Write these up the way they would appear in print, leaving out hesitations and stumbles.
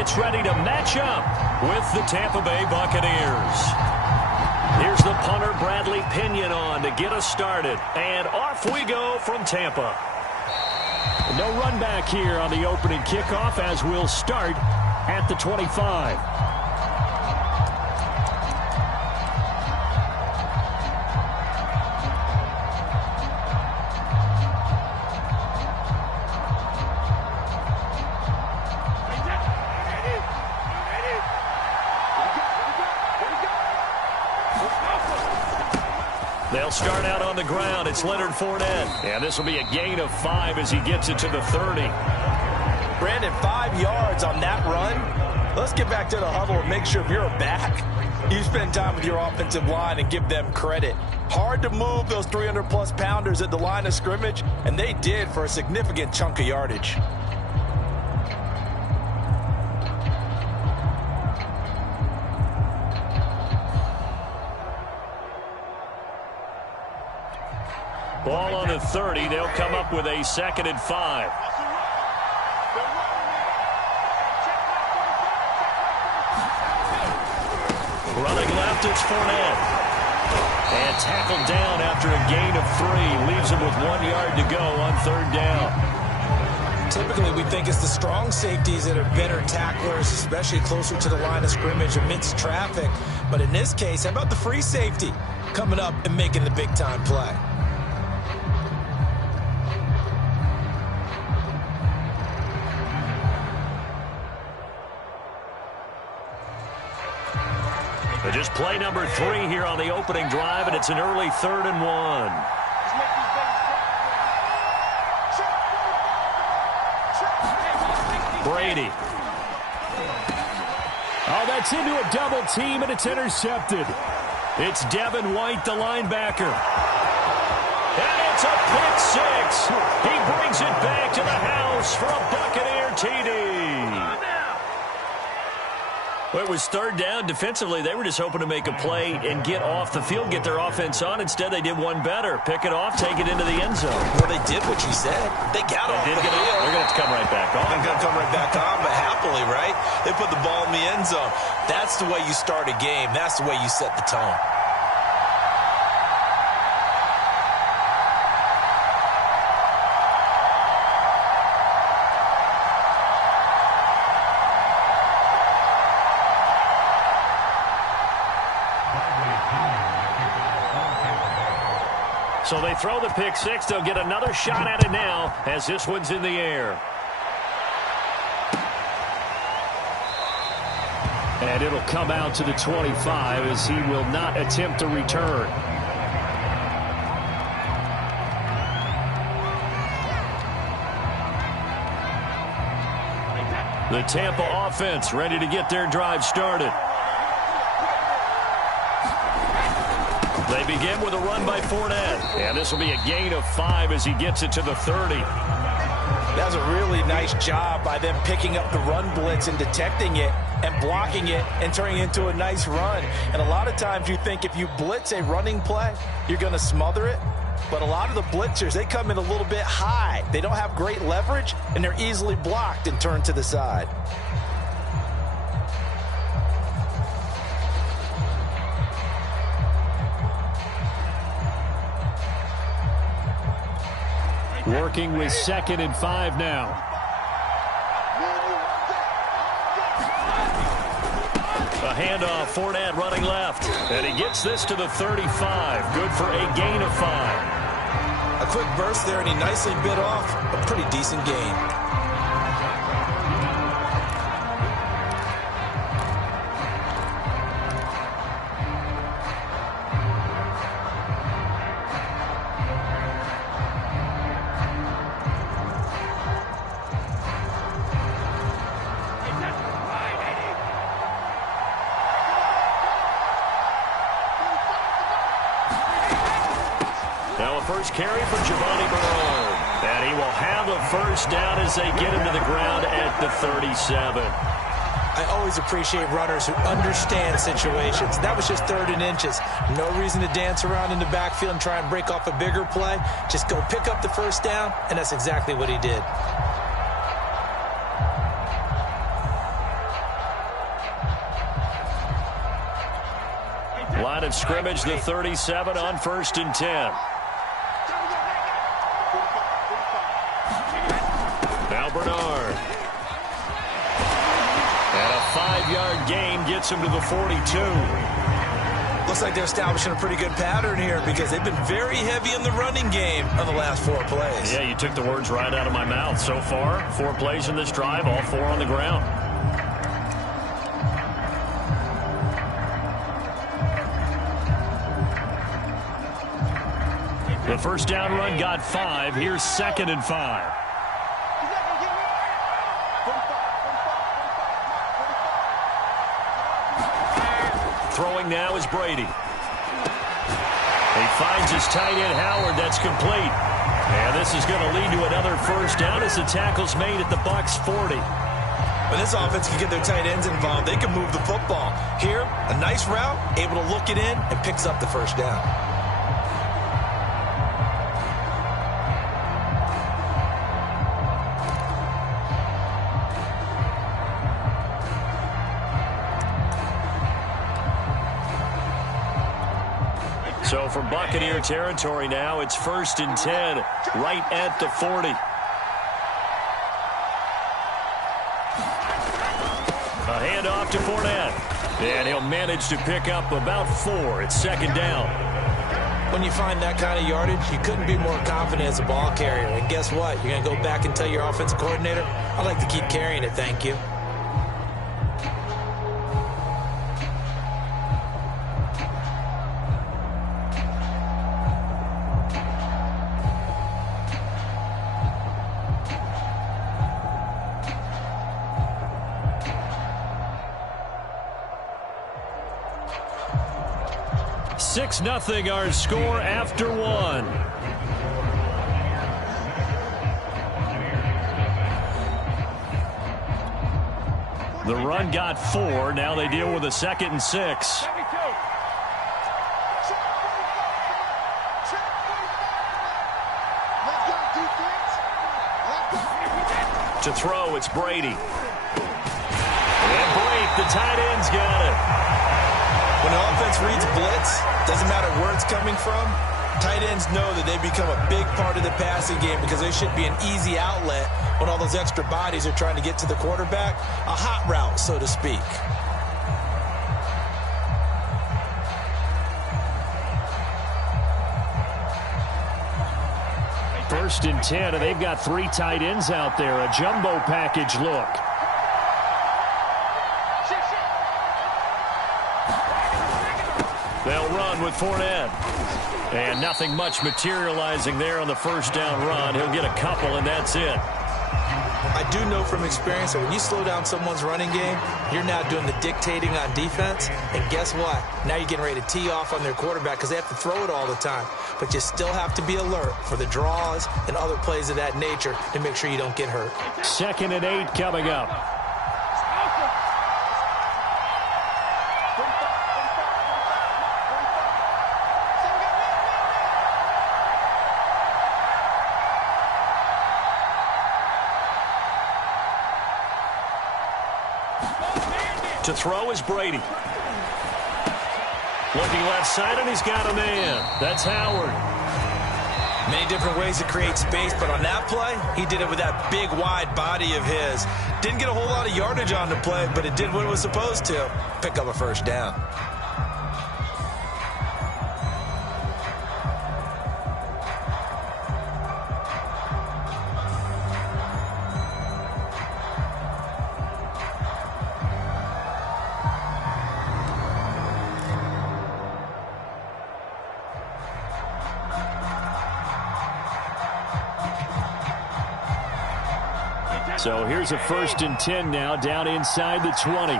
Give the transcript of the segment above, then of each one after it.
gets ready to match up with the Tampa Bay Buccaneers. Here's the punter, Bradley Pinion, on to get us started. And off we go from Tampa. No run back here on the opening kickoff as we'll start at the 25. They'll start out on the ground. It's Leonard Fournette. And this will be a gain of 5 as he gets it to the 30. Brandon, 5 yards on that run. Let's get back to the huddle and make sure if you're a back, you spend time with your offensive line and give them credit. Hard to move those 300-plus pounders at the line of scrimmage, and they did for a significant chunk of yardage. Ball on the 30. They'll come up with a 2nd and 5. Running left is Fournette. And tackled down after a gain of 3. Leaves him with 1 yard to go on 3rd down. Typically, we think it's the strong safeties that are better tacklers, especially closer to the line of scrimmage amidst traffic. But in this case, how about the free safety coming up and making the big-time play? Just play number 3 here on the opening drive, and it's an early 3rd and 1. Brady. Oh, that's into a double team, and it's intercepted. It's Devin White, the linebacker. And it's a pick 6. He brings it back to the house for a Buccaneer TD. Well, it was 3rd down. Defensively, they were just hoping to make a play and get off the field, get their offense on. Instead, they did one better. Pick it off, take it into the end zone. Well, they did what you said. They got off the field. They're going to have to come right back on. They're going to come right back on, but happily, right? They put the ball in the end zone. That's the way you start a game. That's the way you set the tone. So they throw the pick 6. They'll get another shot at it now as this one's in the air. And it'll come out to the 25 as he will not attempt a return. The Tampa offense ready to get their drive started. They begin with a run by Fournette. And this will be a gain of 5 as he gets it to the 30. That was a really nice job by them picking up the run blitz and detecting it and blocking it and turning it into a nice run. And a lot of times you think if you blitz a running play, you're going to smother it. But a lot of the blitzers, they come in a little bit high. They don't have great leverage, and they're easily blocked and turned to the side. Working with 2nd and 5 now. A handoff, Fournette running left. And he gets this to the 35. Good for a gain of 5. A quick burst there, and he nicely bit off a pretty decent gain. First carry for Giovanni Barone. And he will have a first down as they get him to the ground at the 37. I always appreciate runners who understand situations. That was just 3rd and inches. No reason to dance around in the backfield and try and break off a bigger play. Just go pick up the first down, and that's exactly what he did. Line of scrimmage, the 37 on 1st and 10. Now Bernard. And a 5-yard gain gets him to the 42. Looks like they're establishing a pretty good pattern here because they've been very heavy in the running game on the last 4 plays. Yeah, you took the words right out of my mouth. So far, 4 plays in this drive, all 4 on the ground. The first down run got 5. Here's 2nd and 5. Throwing now is Brady. He finds his tight end, Howard. That's complete. And this is going to lead to another first down as the tackle's made at the Bucs 40. When this offense can get their tight ends involved, they can move the football. Here, a nice route, able to look it in, and picks up the first down. So for Buccaneer territory now, it's 1st and 10, right at the 40. A handoff to Fournette. And he'll manage to pick up about 4. It's 2nd down. When you find that kind of yardage, you couldn't be more confident as a ball carrier. And guess what? You're going to go back and tell your offensive coordinator, I'd like to keep carrying it, thank you. Nothing our score after 1. The run got 4. Now they deal with a 2nd and 6. To throw, it's Brady. And Blake, the tight end's got it. When the offense reads blitz, doesn't matter where it's coming from, tight ends know that they become a big part of the passing game because they should be an easy outlet when all those extra bodies are trying to get to the quarterback. A hot route, so to speak. First and 10, and they've got 3 tight ends out there. A jumbo package look. They'll run with Fournette. And nothing much materializing there on the first down run. He'll get a couple, and that's it. I do know from experience that when you slow down someone's running game, you're now doing the dictating on defense. And guess what? Now you're getting ready to tee off on their quarterback because they have to throw it all the time. But you still have to be alert for the draws and other plays of that nature to make sure you don't get hurt. 2nd and 8 coming up. To throw is Brady. Looking left side, and he's got a man. That's Howard. Many different ways to create space, but on that play, he did it with that big, wide body of his. Didn't get a whole lot of yardage on the play, but it did what it was supposed to. Pick up a first down. So here's a 1st and 10 now, down inside the 20.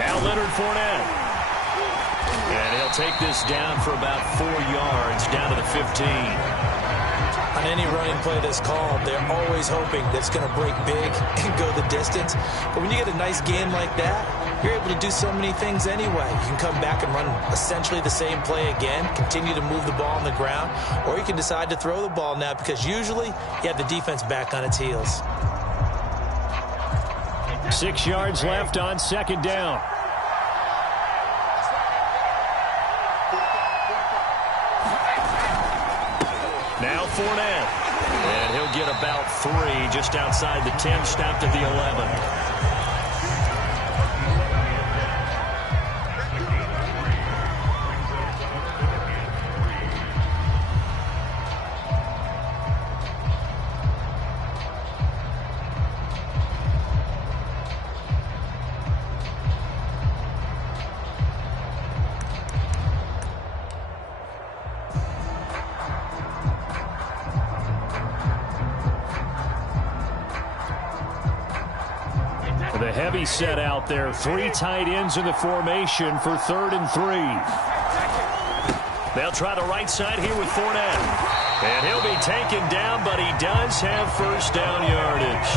Now Leonard Fournette. And he'll take this down for about 4 yards, down to the 15. On any running play that's called, they're always hoping that it's going to break big and go the distance. But when you get a nice game like that, you're able to do so many things anyway. You can come back and run essentially the same play again, continue to move the ball on the ground, or you can decide to throw the ball now because usually you have the defense back on its heels. 6 yards left on second down. Now Fournette. And he'll get about 3 just outside the 10, stopped at the 11. The heavy set out there. 3 tight ends in the formation for 3rd and 3. They'll try the right side here with Fournette. And he'll be taken down, but he does have first down yardage.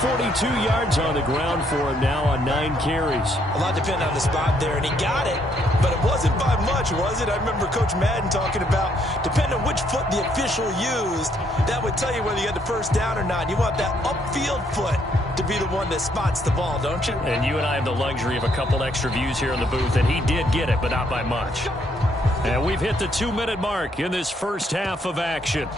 42 yards on the ground for him now on 9 carries. A lot depending on the spot there, and he got it, but it wasn't by much, was it? I remember Coach Madden talking about, depending on which foot the official used, that would tell you whether you had the first down or not. You want that upfield foot to be the one that spots the ball, don't you? And you and I have the luxury of a couple extra views here in the booth, and he did get it, but not by much. And we've hit the 2-minute mark in this first half of action.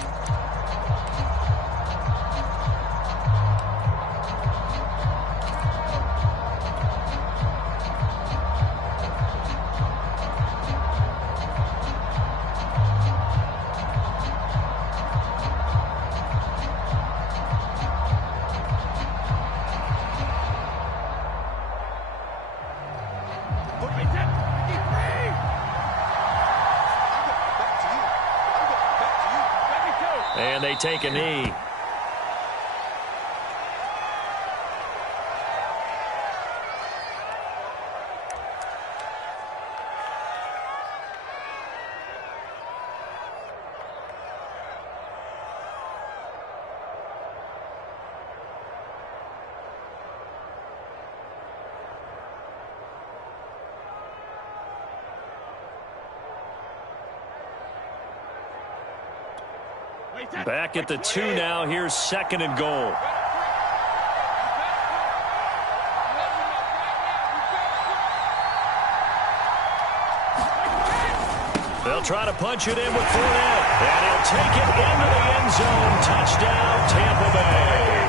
And they take a knee. Back at the 2 now. Here's 2nd and goal. They'll try to punch it in with Fournette. And he'll take it into the end zone. Touchdown, Tampa Bay.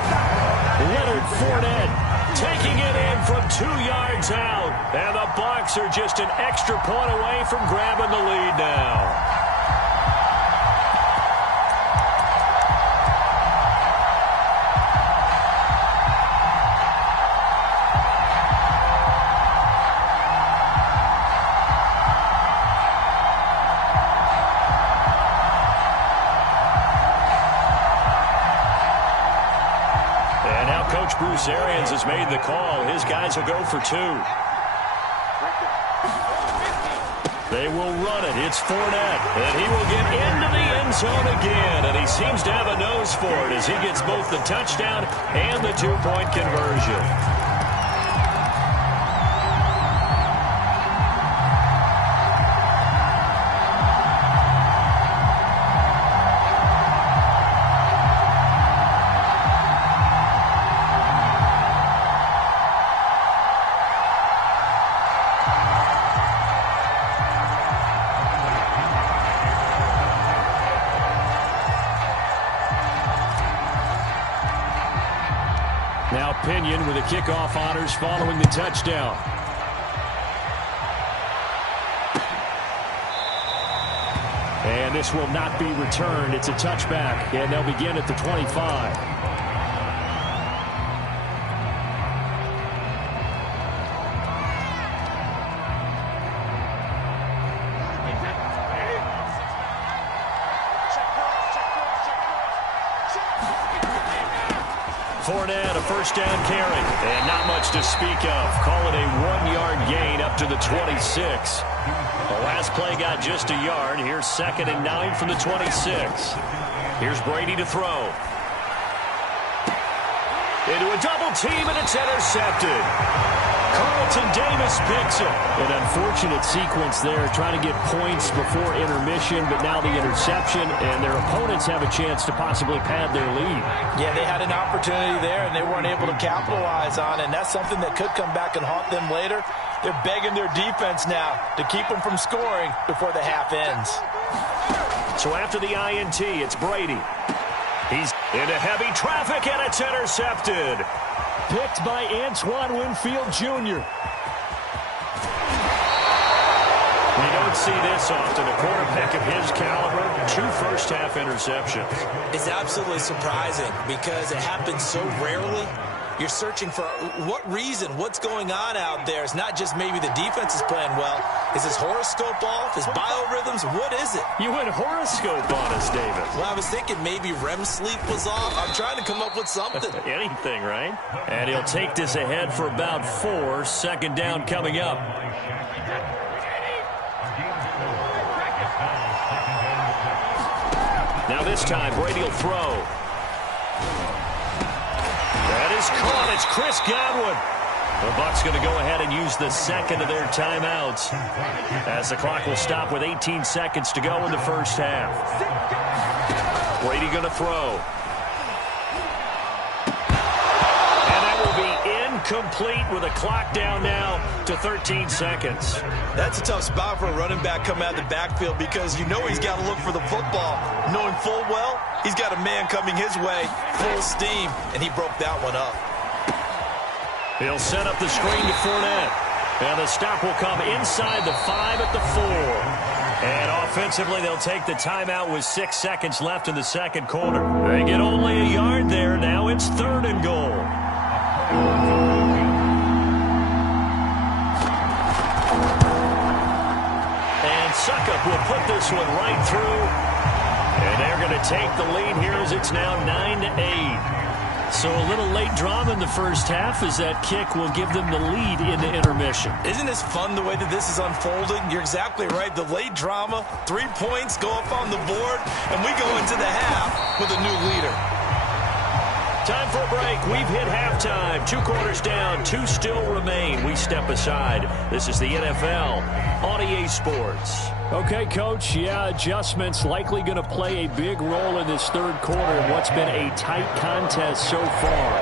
Leonard Fournette taking it in from 2 yards out. And the Bucs are just an extra point away from grabbing the lead now. Bruce Arians has made the call. His guys will go for 2. They will run it. It's Fournette. And he will get into the end zone again. And he seems to have a nose for it as he gets both the touchdown and the 2-point conversion. Now Pinion with the kickoff honors following the touchdown. And this will not be returned. It's a touchback, and they'll begin at the 25. Fournette, a first down carry. And not much to speak of. Call it a 1-yard gain up to the 26. The last play got just a yard. Here's 2nd and 9 from the 26. Here's Brady to throw. into a double team, and it's intercepted. Carlton Davis picks it. An unfortunate sequence there, trying to get points before intermission, but now the interception, and their opponents have a chance to possibly pad their lead. Yeah, they had an opportunity there, and they weren't able to capitalize on it, and that's something that could come back and haunt them later. They're begging their defense now to keep them from scoring before the half ends. So after the INT, it's Brady. He's into heavy traffic, and it's intercepted. Picked by Antoine Winfield Jr. You don't see this often. A quarterback of his caliber, 2 first-half interceptions. It's absolutely surprising because it happens so rarely. You're searching for what reason, what's going on out there. It's not just maybe the defense is playing well. Is his horoscope off? His biorhythms? What is it? You went horoscope on us, David. Well, I was thinking maybe REM sleep was off. I'm trying to come up with something. Anything, right? And he'll take this ahead for about 4. Second down coming up. Now this time, Brady will throw. That is caught. It's Chris Godwin. The Bucs going to go ahead and use the second of their timeouts as the clock will stop with 18 seconds to go in the first half. Brady going to throw. And that will be incomplete with a clock down now to 13 seconds. That's a tough spot for a running back coming out of the backfield because you know he's got to look for the football, knowing full well he's got a man coming his way, full steam, and he broke that one up. He'll set up the screen to Fournette. And the stop will come inside the 5 at the 4. And offensively, they'll take the timeout with 6 seconds left in the second quarter. They get only a yard there. Now it's 3rd and goal. And Suckup will put this one right through. And they're going to take the lead here as it's now 9-8. So a little late drama in the first half as that kick will give them the lead into intermission. Isn't this fun the way that this is unfolding? You're exactly right. The late drama, 3 points go up on the board, and we go into the half with a new leader. Time for a break. We've hit halftime. 2 quarters down, 2 still remain. We step aside. This is the NFL on EA Sports. Okay, Coach, yeah, adjustments likely going to play a big role in this third quarter in what's been a tight contest so far.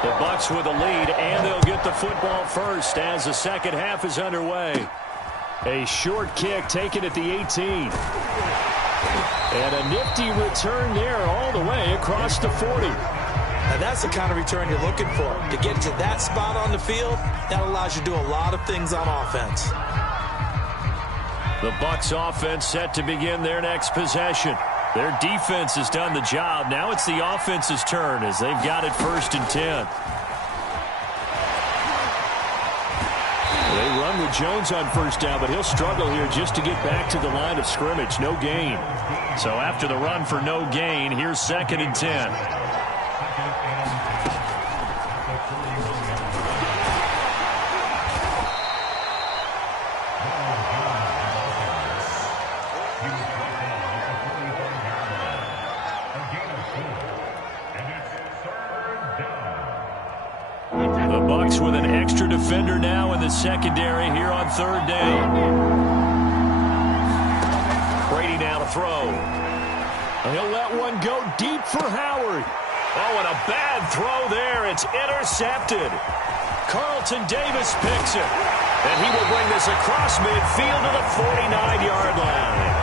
The Bucs with a lead, and they'll get the football first as the second half is underway. A short kick taken at the 18. And a nifty return there all the way across the 40. Now that's the kind of return you're looking for. To get to that spot on the field, that allows you to do a lot of things on offense. The Bucs offense set to begin their next possession. Their defense has done the job. Now it's the offense's turn as they've got it 1st and 10. They run with Jones on 1st down, but he'll struggle here just to get back to the line of scrimmage. No gain. So after the run for no gain, here's 2nd and 10. With an extra defender now in the secondary here on 3rd down. Brady now to throw. He'll let one go deep for Howard. Oh, and a bad throw there. It's intercepted. Carlton Davis picks it. And he will bring this across midfield to the 49-yard line.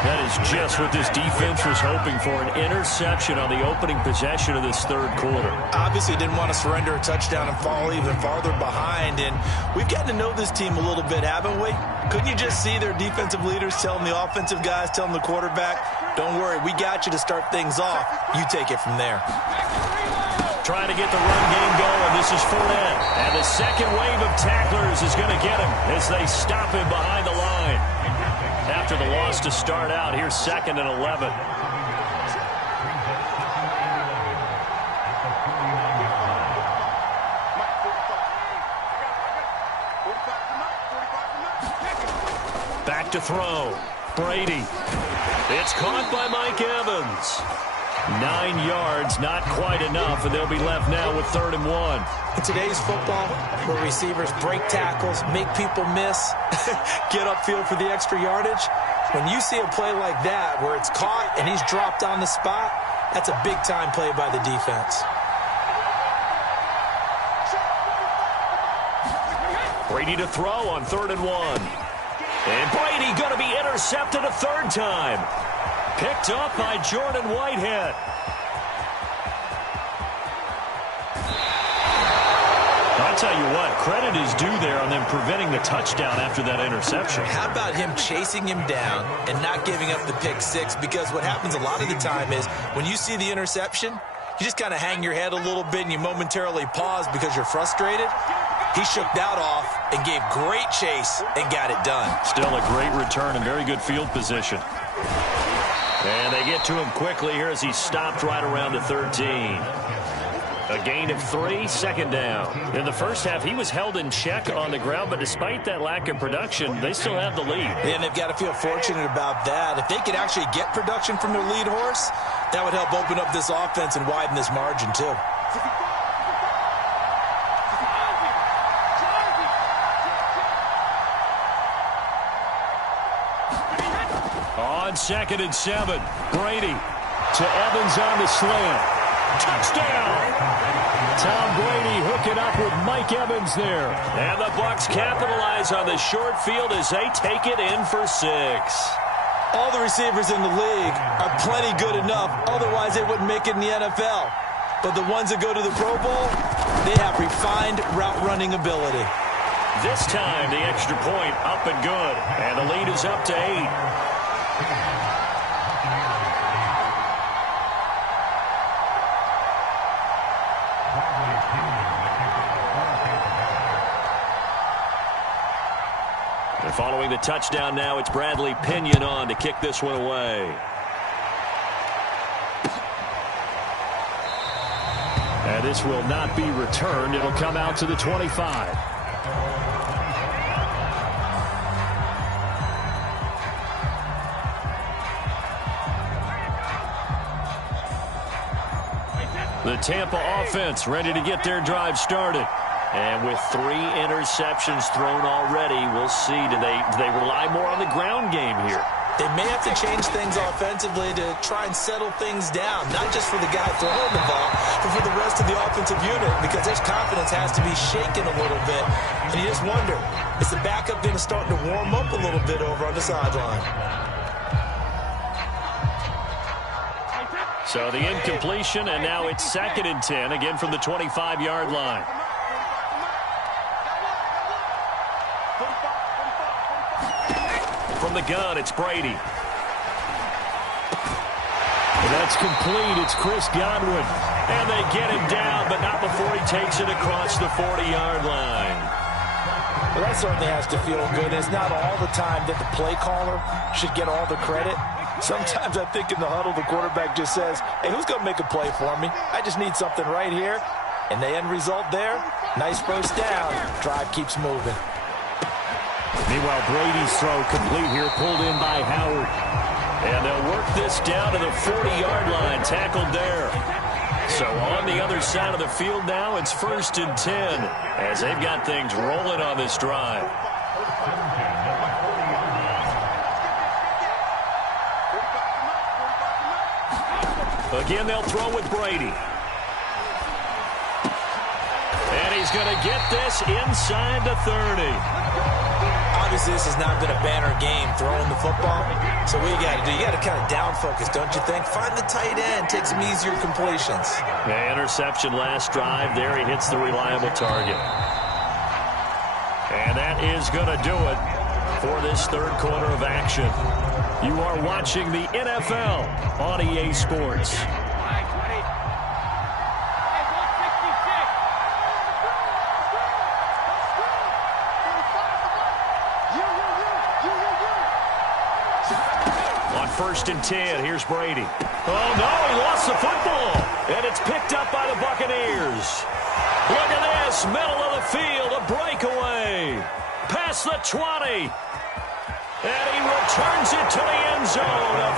That is just what this defense was hoping for, an interception on the opening possession of this third quarter. Obviously didn't want to surrender a touchdown and fall even farther behind, and we've gotten to know this team a little bit, haven't we? Couldn't you just see their defensive leaders telling the offensive guys, telling the quarterback, don't worry, we got you to start things off. You take it from there. Trying to get the run game going. This is Fournette. And the second wave of tacklers is going to get him as they stop him behind the line. After the loss to start out, here's 2nd and 11. Back to throw. Brady. It's caught by Mike Evans. 9 yards, not quite enough, and they'll be left now with 3rd and 1. In today's football, where receivers break tackles, make people miss, get upfield for the extra yardage, when you see a play like that where it's caught and he's dropped on the spot, that's a big-time play by the defense. Brady to throw on 3rd and 1. And Brady going to be intercepted a 3rd time. Picked up by Jordan Whitehead. I'll tell you what, credit is due there on them preventing the touchdown after that interception. How about him chasing him down and not giving up the pick six? Because what happens a lot of the time is when you see the interception, you just kind of hang your head a little bit and you momentarily pause because you're frustrated. He shook that off and gave great chase and got it done. Still a great return and very good field position. And they get to him quickly here as he stopped right around the 13. A gain of 3, 2nd down. In the first half, he was held in check on the ground, but despite that lack of production, they still have the lead. And they've got to feel fortunate about that. If they could actually get production from their lead horse, that would help open up this offense and widen this margin too. On 2nd and 7, Brady to Evans on the slant. Touchdown! Tom Brady hooking up with Mike Evans there. And the Bucs capitalize on the short field as they take it in for 6. All the receivers in the league are plenty good enough, otherwise they wouldn't make it in the NFL. But the ones that go to the Pro Bowl, they have refined route running ability. This time the extra point up and good. And the lead is up to 8. And following the touchdown now, it's Bradley Pinion on to kick this one away. And this will not be returned. It'll come out to the 25. The Tampa offense ready to get their drive started. And with 3 interceptions thrown already, we'll see. Do they rely more on the ground game here? They may have to change things offensively to try and settle things down, not just for the guy throwing the ball, but for the rest of the offensive unit, because his confidence has to be shaken a little bit. And you just wonder, is the backup going to start to warm up a little bit over on the sideline? So the incompletion, and now it's 2nd and 10, again from the 25-yard line. From the gun, it's Brady. And that's complete. It's Chris Godwin. And they get him down, but not before he takes it across the 40-yard line. Well, that certainly has to feel good. It's not all the time that the play caller should get all the credit. Sometimes I think in the huddle, the quarterback just says, hey, who's going to make a play for me? I just need something right here. And the end result there, nice first down. Drive keeps moving. Meanwhile, Brady's throw complete here, pulled in by Howard. And they'll work this down to the 40-yard line, tackled there. So on the other side of the field now, it's 1st and 10 as they've got things rolling on this drive. Again, they'll throw with Brady. And he's going to get this inside the 30. Obviously, this has not been a banner game throwing the football. So what you got to do, you got to kind of down focus, don't you think? Find the tight end, take some easier completions. Yeah, interception last drive. There he hits the reliable target. And that is going to do it for this 3rd quarter of action. You are watching the NFL on EA Sports. On 1st and 10, here's Brady. Oh, no, he lost the football. And it's picked up by the Buccaneers. Look at this, middle of the field, a breakaway. Past the 20. And he returns it to the end zone. A